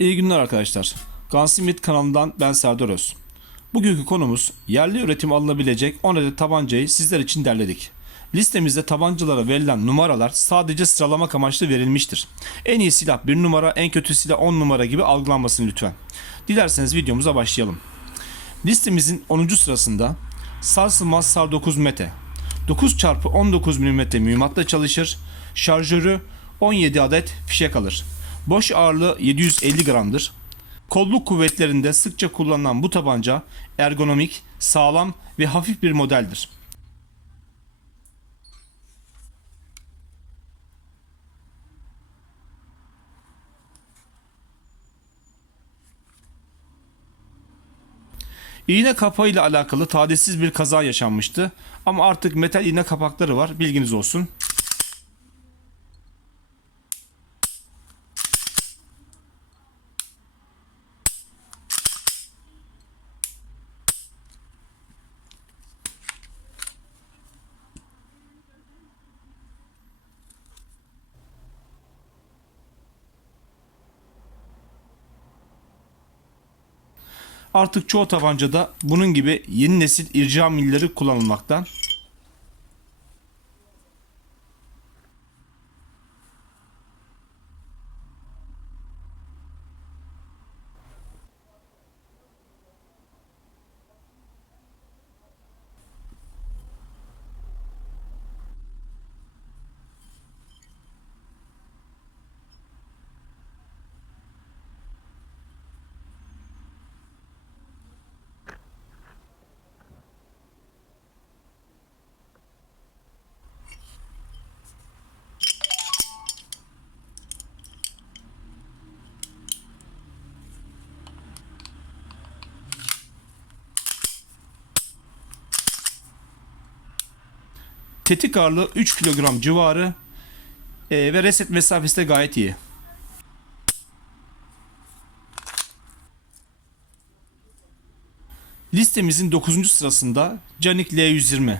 İyi günler arkadaşlar. Gunsmith kanalından ben Serdar Öz. Bugünkü konumuz yerli üretim alınabilecek 10 adet tabancayı sizler için derledik. Listemizde tabancalara verilen numaralar sadece sıralamak amaçlı verilmiştir. En iyi silah 1 numara, en kötü silah 10 numara gibi algılanmasın lütfen. Dilerseniz videomuza başlayalım. Listemizin 10. sırasında sarsılmaz SAR 9 Mete. 9 x 19 mm mühimmatla çalışır. Şarjörü 17 adet fişek alır. Boş ağırlığı 750 gramdır. Kolluk kuvvetlerinde sıkça kullanılan bu tabanca ergonomik, sağlam ve hafif bir modeldir. İğne kapağı ile alakalı talihsiz bir kaza yaşanmıştı. Ama artık metal iğne kapakları var. Bilginiz olsun. Artık çoğu tabancada bunun gibi yeni nesil irca milleri kullanılmakta. Tetik ağırlığı 3 kilogram civarı e, ve reset mesafesi de gayet iyi. Listemizin 9. sırasında Canik L120.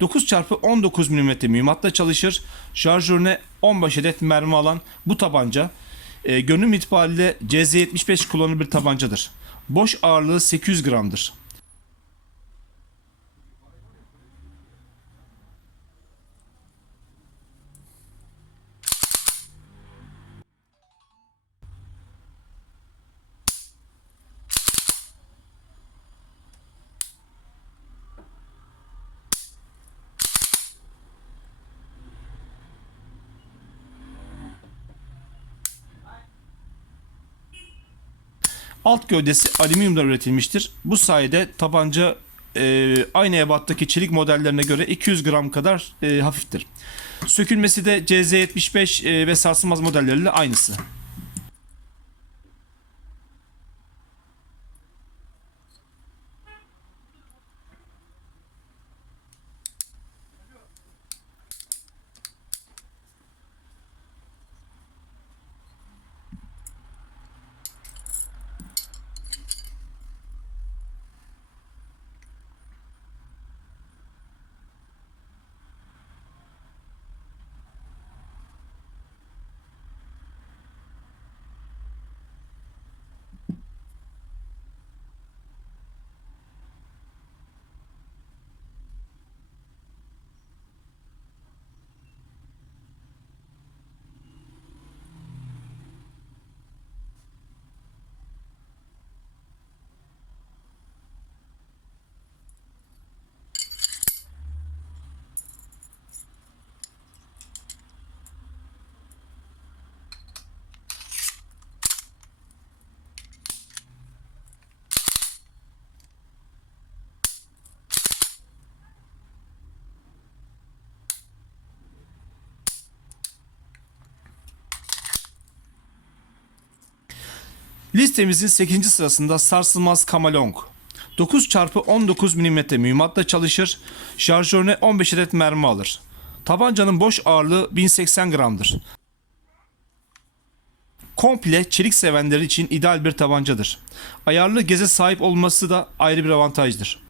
9 x 19 mm mühimmatla çalışır. Şarjörüne 15 adet mermi alan bu tabanca e, görünüm itibariyle CZ75 kullanılı bir tabancadır. Boş ağırlığı 800 gramdır. Alt gövdesi alüminyumdan üretilmiştir. Bu sayede tabanca e, aynı ebattaki çelik modellerine göre 200 gram kadar e, hafiftir. Sökülmesi de CZ75 e, ve sarsılmaz modelleriyle aynısı. Listemizin 8. sırasında sarsılmaz Kamalong. 9 x 19 mm mühimmatla çalışır. Şarjörüne 15 adet mermi alır. Tabancanın boş ağırlığı 1080 gramdır. Komple çelik sevenler için ideal bir tabancadır. Ayarlı geze sahip olması da ayrı bir avantajdır.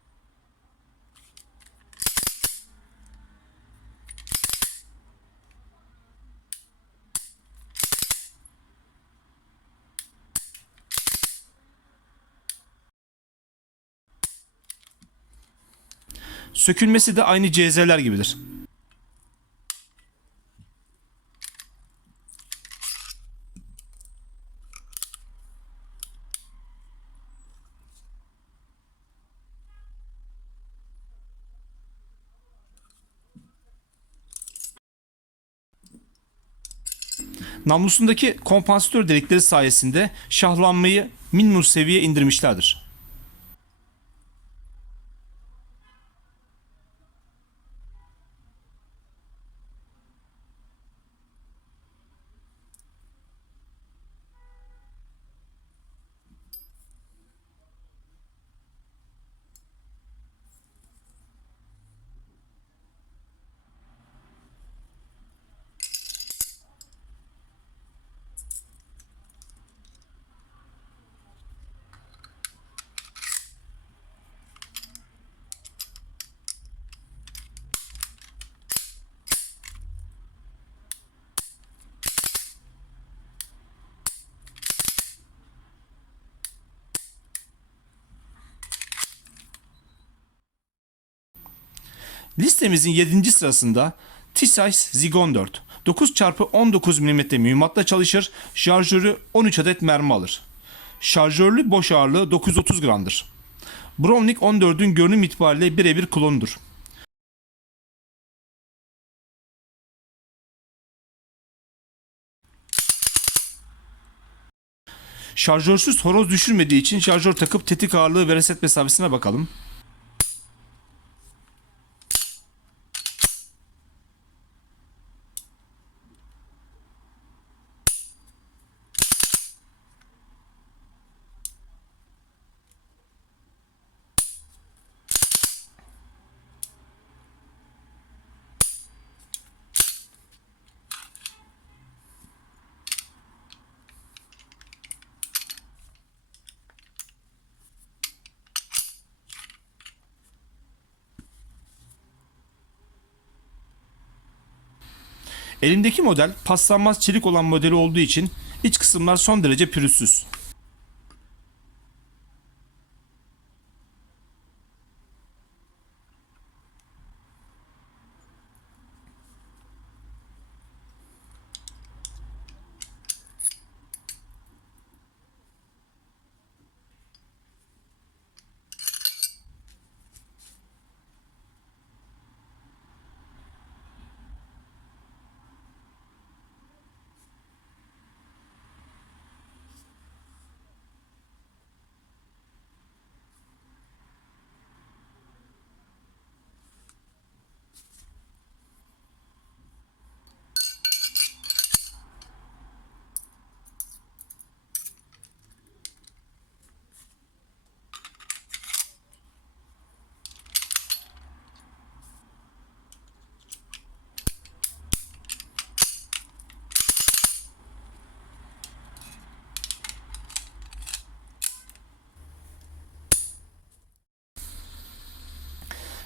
Sökülmesi de aynı CZ'ler gibidir. Namlusundaki kompansatör delikleri sayesinde şahlanmayı minimum seviyeye indirmişlerdir. Listemizin 7. sırasında T-Size Zigon 4. 9x19 mm mühimmatla çalışır. Şarjörü 13 adet mermi alır. Şarjörlü boş ağırlığı 930 gramdır. Browning 14'ün görünüm itibariyle birebir klonudur. Şarjörsüz horoz düşürmediği için şarjör takıp tetik ağırlığı ve reset mesafesine bakalım. Elimdeki model paslanmaz çelik olan modeli olduğu için iç kısımlar son derece pürüzsüz.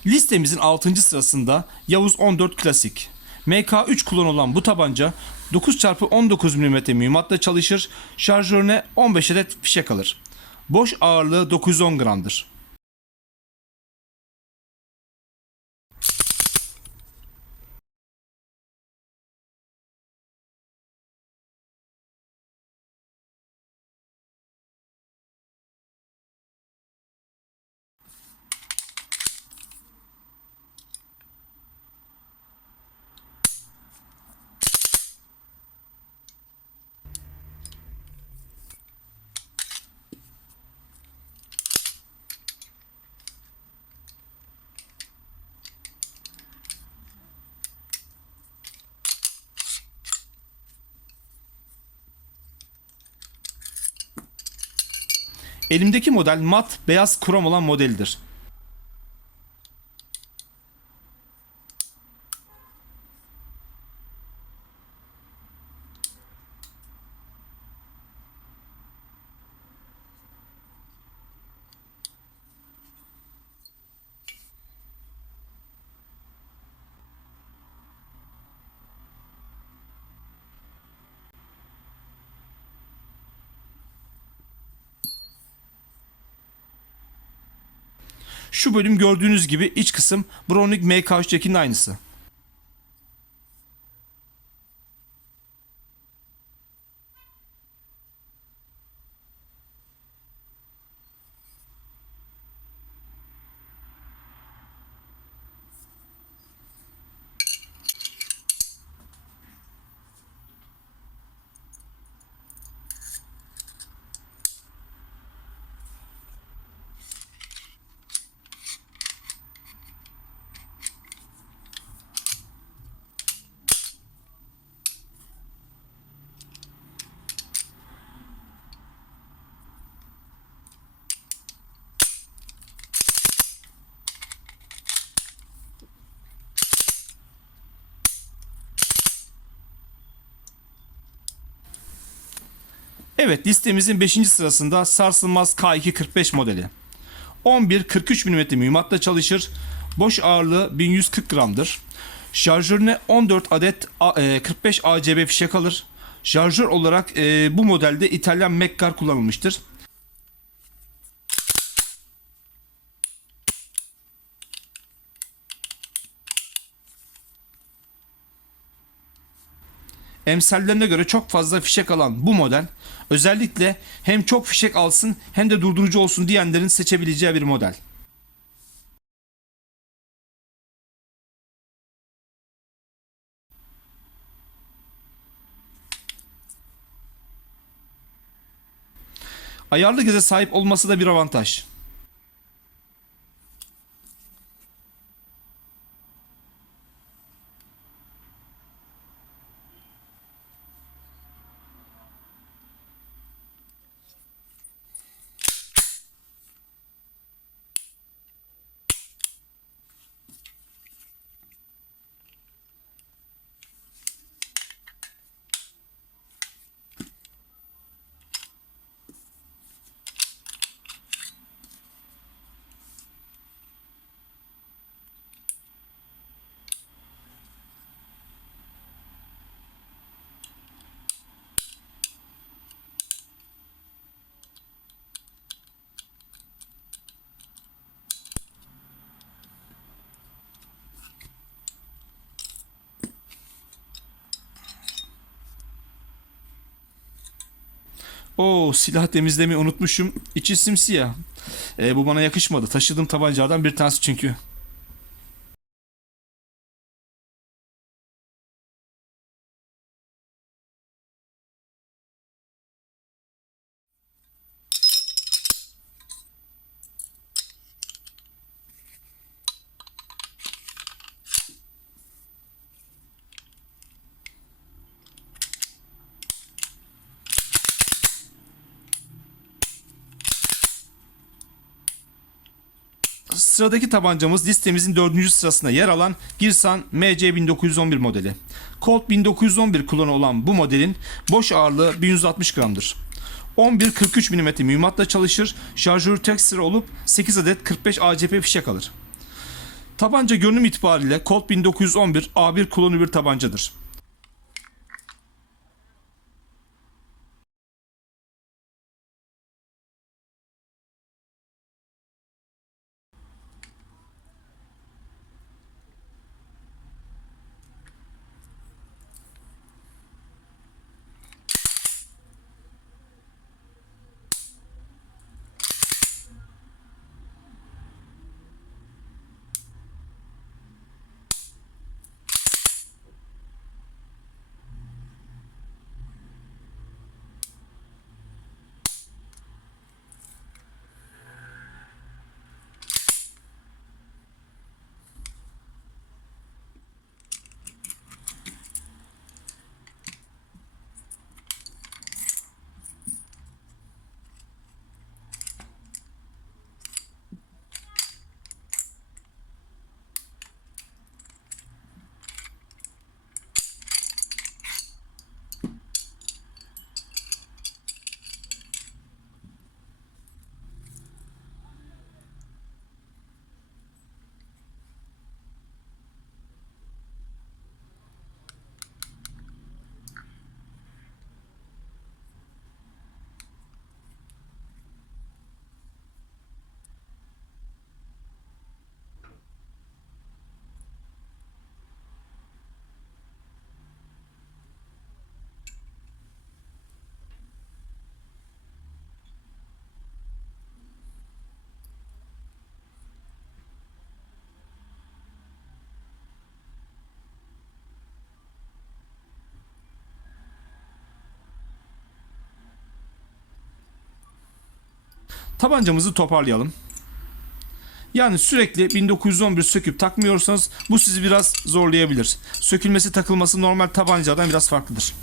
Listemizin 6. sırasında Yavuz 14 Klasik. MK3 kullan olan bu tabanca 9x19 mm mühimmatla çalışır, şarjörüne 15 adet fişek alır. Boş ağırlığı 910 gramdır. Elimdeki model mat beyaz krom olan modelidir. Şu bölüm gördüğünüz gibi iç kısım Browning MK3'tekinin aynısı. Evet listemizin 5. sırasında sarsılmaz K245 modeli. 11-43 mm mühimmatla çalışır. Boş ağırlığı 1140 gramdır. Şarjörüne 14 adet A- e, 45 ACB fişek alır. Şarjör olarak e, bu modelde İtalyan Mekkar kullanılmıştır. Emsallerine göre çok fazla fişek alan bu model özellikle hem çok fişek alsın hem de durdurucu olsun diyenlerin seçebileceği bir model. Ayarlı geze sahip olması da bir avantaj. Oo silah temizlemeyi unutmuşum. İçi simsiyah. E, bu bana yakışmadı. Taşıdığım tabancalardan bir tanesi çünkü. Sıradaki tabancamız listemizin dördüncü sırasında yer alan Girsan MC1911 modeli. Colt 1911 kullanı olan bu modelin boş ağırlığı 1160 gramdır. 11-43 mm mühimmatla çalışır, şarjörü tek sıra olup 8 adet 45 ACP fişek alır. Tabanca görünüm itibariyle Colt 1911 A1 klonu bir tabancadır. Tabancamızı toparlayalım. Yani sürekli 1911 söküp takmıyorsanız bu sizi biraz zorlayabilir. Sökülmesi takılması normal tabancadan biraz farklıdır.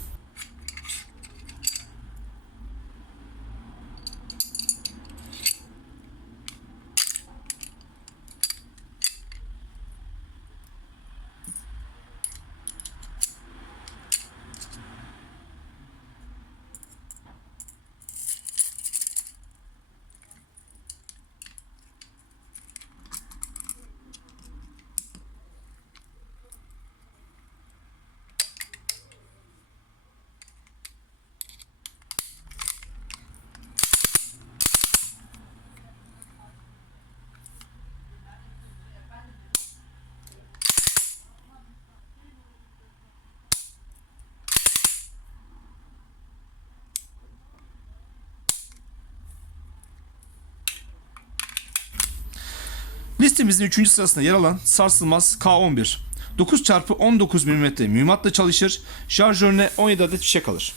Listemizin 3. sırasında yer alan sarsılmaz K11. 9 çarpı 19 mm mühimmatla çalışır. Şarjörüne 17 adet fişek alır.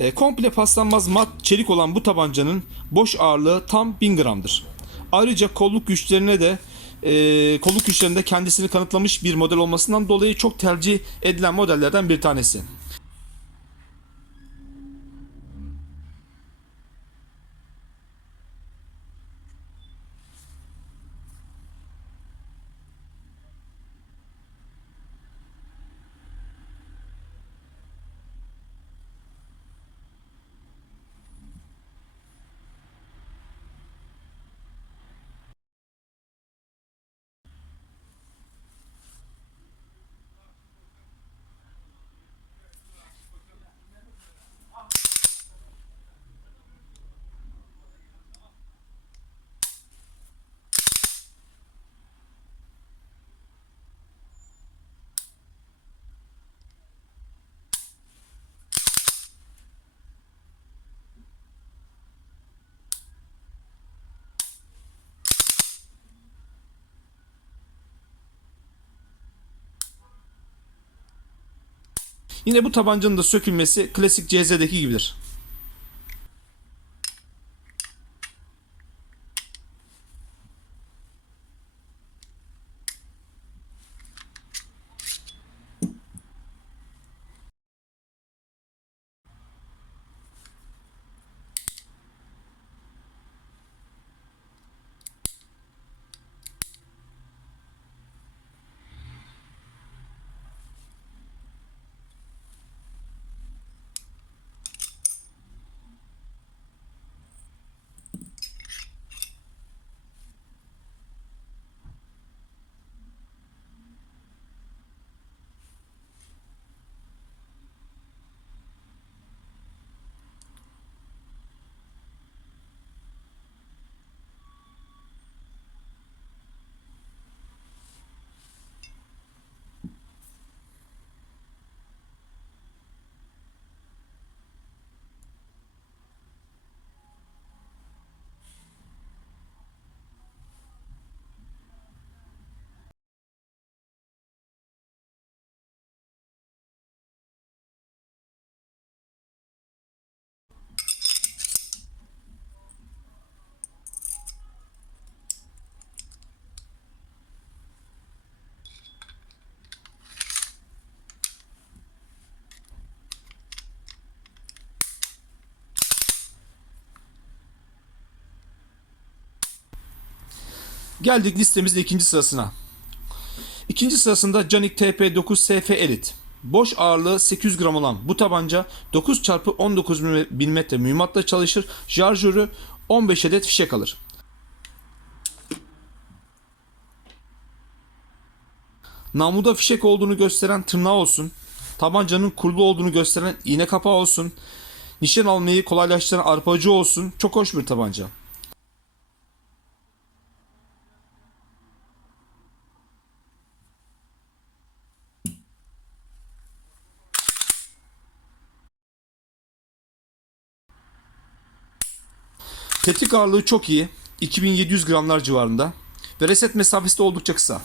E, komple paslanmaz mat çelik olan bu tabancanın boş ağırlığı tam 1000 gramdır. Ayrıca kolluk güçlerine de e, kolluk güçlerinde kendisini kanıtlamış bir model olmasından dolayı çok tercih edilen modellerden bir tanesi. Yine bu tabancanın da sökülmesi klasik CZ'deki gibidir. Geldik listemizin ikinci sırasına. İkinci sırasında Canik TP9 SF Elite. Boş ağırlığı 800 gram olan bu tabanca 9 çarpı 19 mm mühimmatla çalışır. Şarjörü 15 adet fişek alır. Namuda fişek olduğunu gösteren tırnağı olsun. Tabancanın kurulu olduğunu gösteren iğne kapağı olsun. Nişan almayı kolaylaştıran arpacı olsun. Çok hoş bir tabanca. Tetik ağırlığı çok iyi. 2700 gramlar civarında. Ve reset mesafesi de oldukça kısa.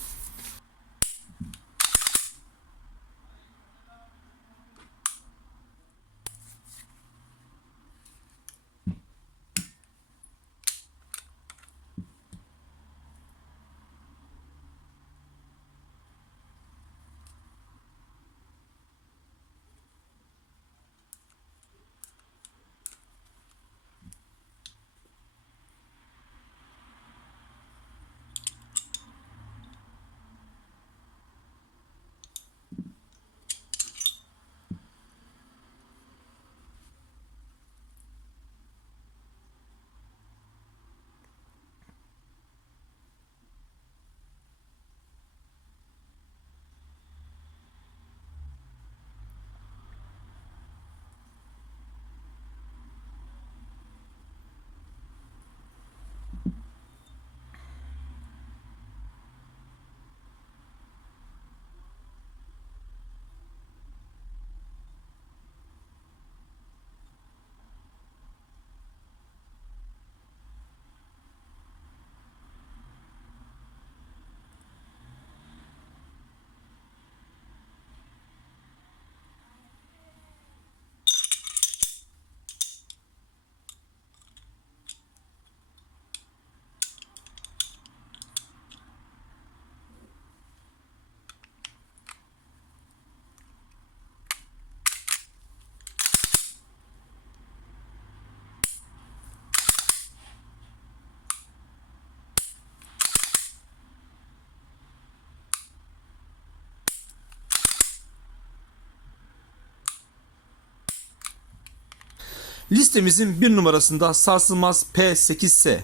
Listemizin bir numarasında sarsılmaz P8S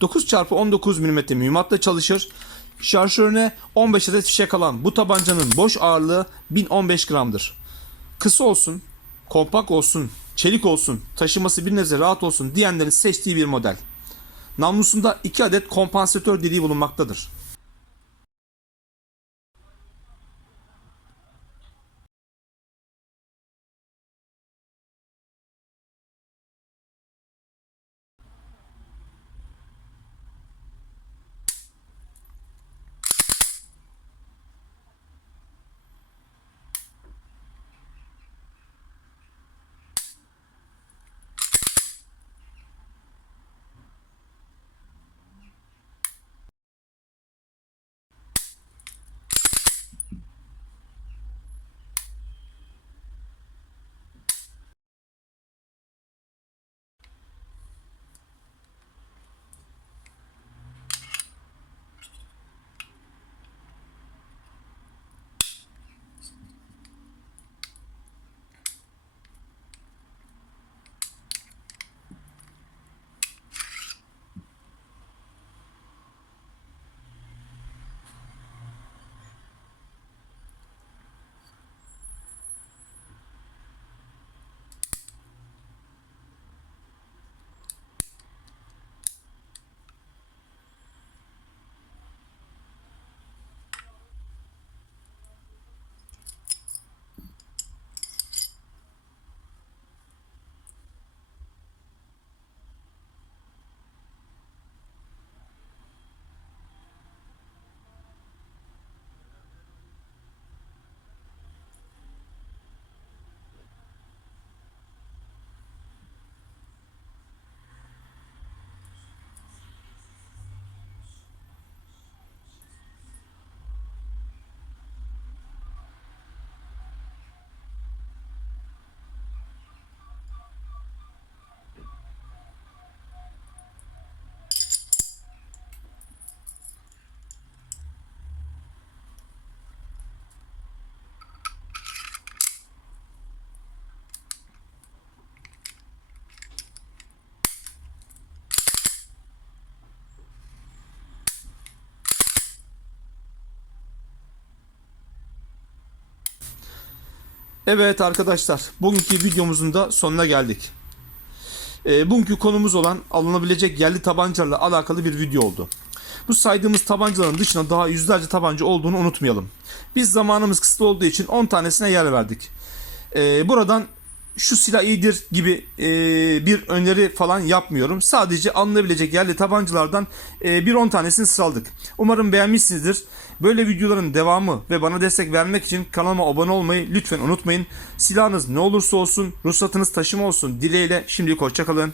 9x19 mm mühimmatla çalışır. Şarjörüne 15 adet fişek alan bu tabancanın boş ağırlığı 1015 gramdır. Kısa olsun, kompakt olsun, çelik olsun, taşıması bir nebze rahat olsun diyenlerin seçtiği bir model. Namlusunda 2 adet kompansatör deliği bulunmaktadır. Evet arkadaşlar, bugünkü videomuzun da sonuna geldik. E, bugünkü konumuz olan alınabilecek yerli tabancalarla alakalı bir video oldu. Bu saydığımız tabancaların dışında daha yüzlerce tabanca olduğunu unutmayalım. Biz zamanımız kısıtlı olduğu için 10 tanesine yer verdik. E, buradan şu silah iyidir gibi e, bir öneri falan yapmıyorum. Sadece alınabilecek yerli tabancalardan e, bir 10 tanesini sıraladık. Umarım beğenmişsinizdir. Böyle videoların devamı ve bana destek vermek için kanalıma abone olmayı lütfen unutmayın. Silahınız ne olursa olsun, ruhsatınız taşıma olsun dileğiyle şimdilik hoşçakalın.